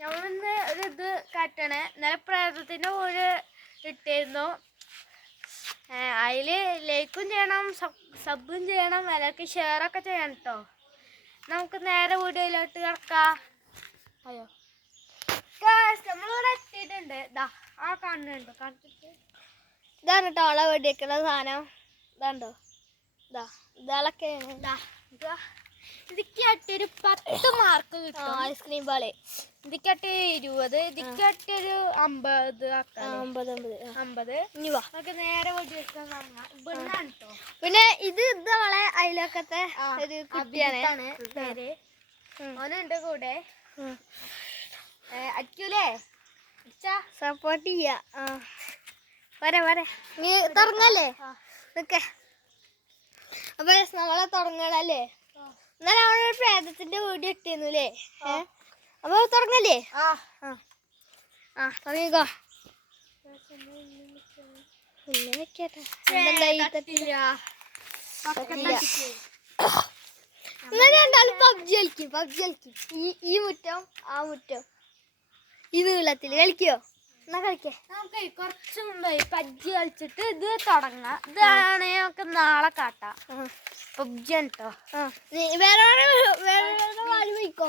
ഞമ്മളിന്ന് ഒരു ഇത് കാട്ടാണ്. ഇന്നലെ പ്രേതത്തിന്റെ കൂടെ ഇട്ടിരുന്നു. അതില് ലൈക്കും ചെയ്യണം, സബും ചെയ്യണം, എല്ലാവർക്കും ഷെയറൊക്കെ ചെയ്യണം കേട്ടോ. നമുക്ക് നേരെ വീഡിയോയിലോട്ട് കിടക്കാം. അയ്യോ നമ്മളിവിടെ എത്തിയിട്ടുണ്ട്. ഇതാ ആ കാണുന്നുണ്ടോ? കാണിച്ചിട്ട് ഇതാണ് കേട്ടോ ഓളെ വെടിവെക്കുന്ന സാധനം. ഇതാണ്ടോ? ഇതാളൊക്കെ ഇതിക്കാട്ടൊരു 10 മാർക്ക് കിട്ടും. ഐസ്ക്രീം പാള് ഇതിക്കാട്ട് 20, ഇതിക്കാട്ടൊരു 50. നമുക്ക് നേരെ വെടിവെക്കാൻ തുടങ്ങാം. പിന്നെ ഇത് നമ്മളെ അയലൊക്കത്തെ ഒരു കുട്ടിയാണ് പേര്. ഓനുണ്ട് കൂടെ. അടിക്കൂലേ? സപ്പോർട്ട് ചെയ്യാ. വരെ നീ തുടങ്ങല്ലേ? നിക്കേ അപ്പൊ നമ്മളെ തുടങ്ങണല്ലേ? എന്നാലും അവിടെ പ്രേതത്തിന്റെ വീഡിയോ ഇട്ടിരുന്നു അല്ലേ? അപ്പൊ തുടങ്ങല്ലേ? തുടങ്ങിക്കോ. രണ്ടാളും പബ്ജി കളിക്കും. ഈ മുറ്റം ആ മുറ്റം ഈ നീളത്തില് കളിക്കോ? എന്നാ കളിക്കേ. നമുക്ക് കുറച്ച് മുമ്പേ പബ്ജി കളിച്ചിട്ട് ഇത് തുടങ്ങാം. ഇതാണ് നമുക്ക് നാളെ കാട്ടാം. പബ്ജി കേട്ടോ. വേറെ വാല് പോയിക്കോ.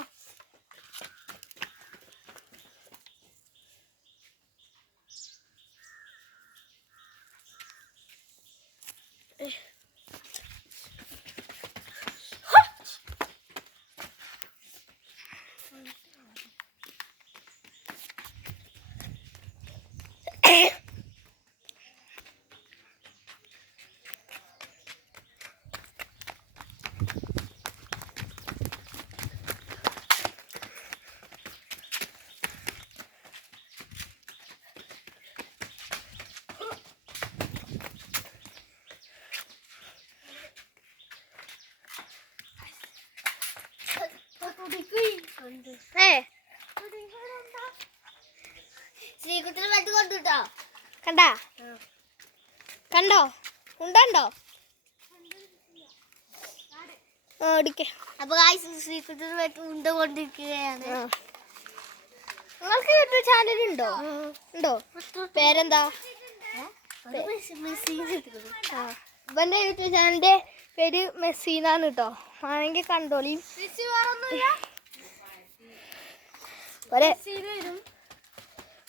ശ്രീകുട്ടിനെ വെട്ടി കൊണ്ടുട്ടോ. കണ്ടോ? ഉണ്ടോ? അപ്പൊ ശ്രീകുട്ടിനെ വെട്ടി ഉണ്ട കൊണ്ടിരിക്കുകയാണ്. നിങ്ങൾക്ക് യൂട്യൂബ് ചാനൽ ഉണ്ടോ? പേരെന്താ? ഇവന്റെ യൂട്യൂബ് ചാനലിന്റെ പേര് മെസ്സിന്നാണ് കേട്ടോ. ആണെങ്കിൽ കണ്ടോളി.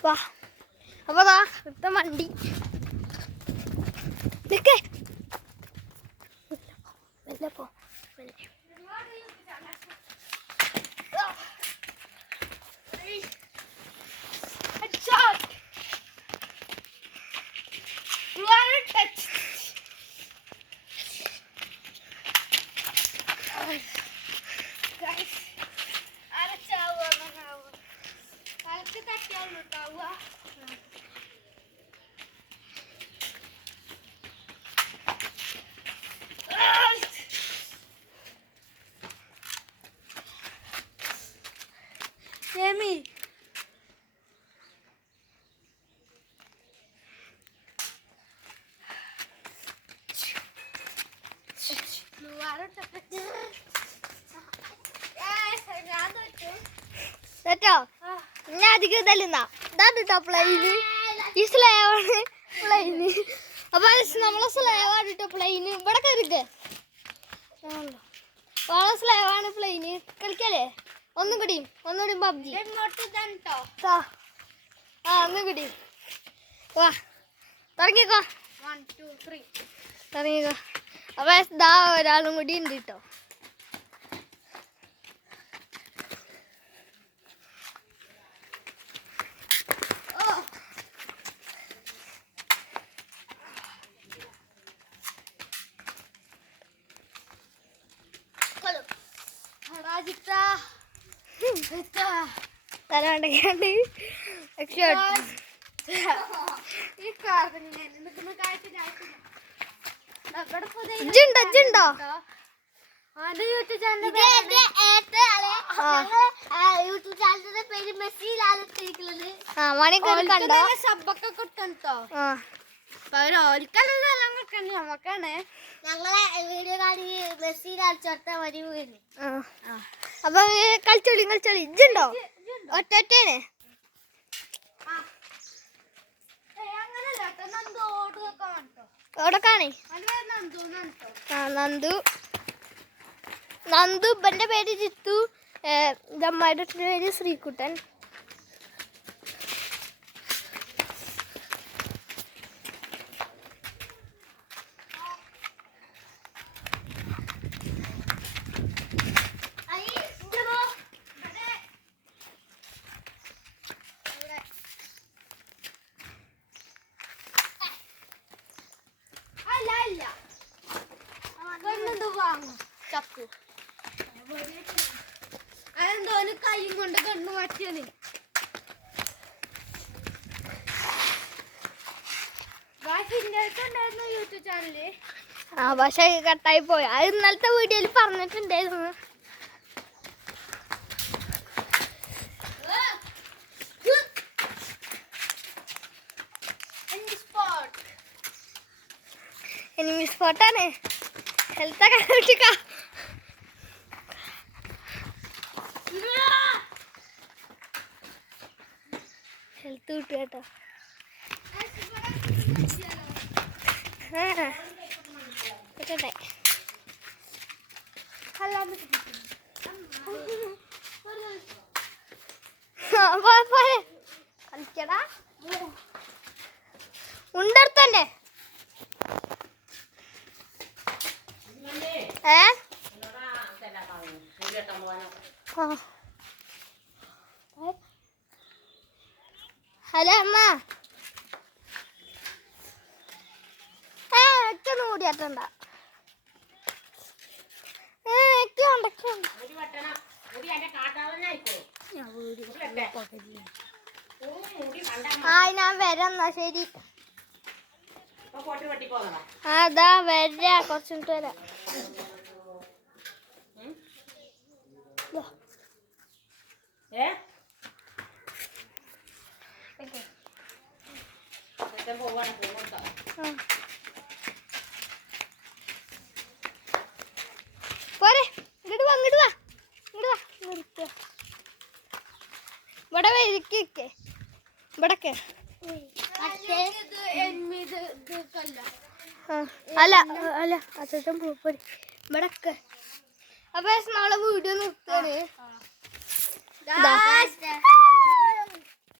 വാ അപ്പൊ ഇത്ത വണ്ടി പോ. കേട്ടോ ഞാൻ അധികം ഇതല്ലെന്നാ ഇതാണ് കേട്ടോ പ്ലെയിന്. ഈ സ്ലേവാണ് പ്ലെയിന്. അപ്പൊ നമ്മളെ സ്ലേവാണ് കേട്ടോ പ്ലെയിന്. ഇവിടെ കയറിക്കേ. ഓളെ സ്ലേവാണ് പ്ലെയിന്. കളിക്കല്ലേ? ഒന്നുകൂടി പബ്ജി. ഒന്നുകൂടി വാ തുടങ്ങിക്കോ. 1 2 3 തുടങ്ങിക്കോ. അപ്പൊ ഇതാ ഒരാളും കൂടി ഉണ്ട് കേട്ടോ. തലണ്ടക്കാണ്ട് ഇജുണ്ടോ? യൂട്യൂബ് ചാനലിന്റെ പേര് മെസ്സി. സബ്ബൊക്കെ കിട്ടും കേട്ടോ. നമുക്കാണ് ഞങ്ങളെ വീഡിയോ കാണി മെസ്സി കളിച്ചോട്ടാ മതി വീട്. അപ്പൊ കളിച്ചോളി ഇജ്ജുണ്ടോ? ഒറ്റേനെ ഓടക്കാണേ. നന്ദു ഇപ്പന്റെ പേര് ജിത്തു, അമ്മയുടെ പേര് ശ്രീകുട്ടൻ. അതെന്തോന് കൈയും കൊണ്ട് കണ്ണു മാറ്റിയാണ്. യൂട്യൂബ് ചാനല് പക്ഷെ കട്ടായി പോയി. അത് ഇന്നലത്തെ വീഡിയോയിൽ പറഞ്ഞിട്ടുണ്ടായിരുന്നു. എനിമി സ്പോട്ടാണ്. ഹെൽത്തൊക്കെ കിട്ടിക്ക. ഹെൽത്ത് കിട്ടുക കേട്ടോ. കിട്ടട്ടെ. കളിക്കടാ ഉണ്ടടുത്തന്നെ. ഹലോ അമ്മ. ഒന്നും കൂടിയാട്ടണ്ട. ഞാൻ വരാം. ശരി. അതാ വരാ, കുറച്ചിട്ട് വരാം. പോരെ, ഇങ്ങോട്ട് വാ. ഇവിടെ വരിക്കേ ഇവിടൊക്കെ. അല്ല അച്ഛൻ പോരി ഇവിടൊക്കെ. അപ്പൊ നാളെ വീഡിയോ നിർത്താന്.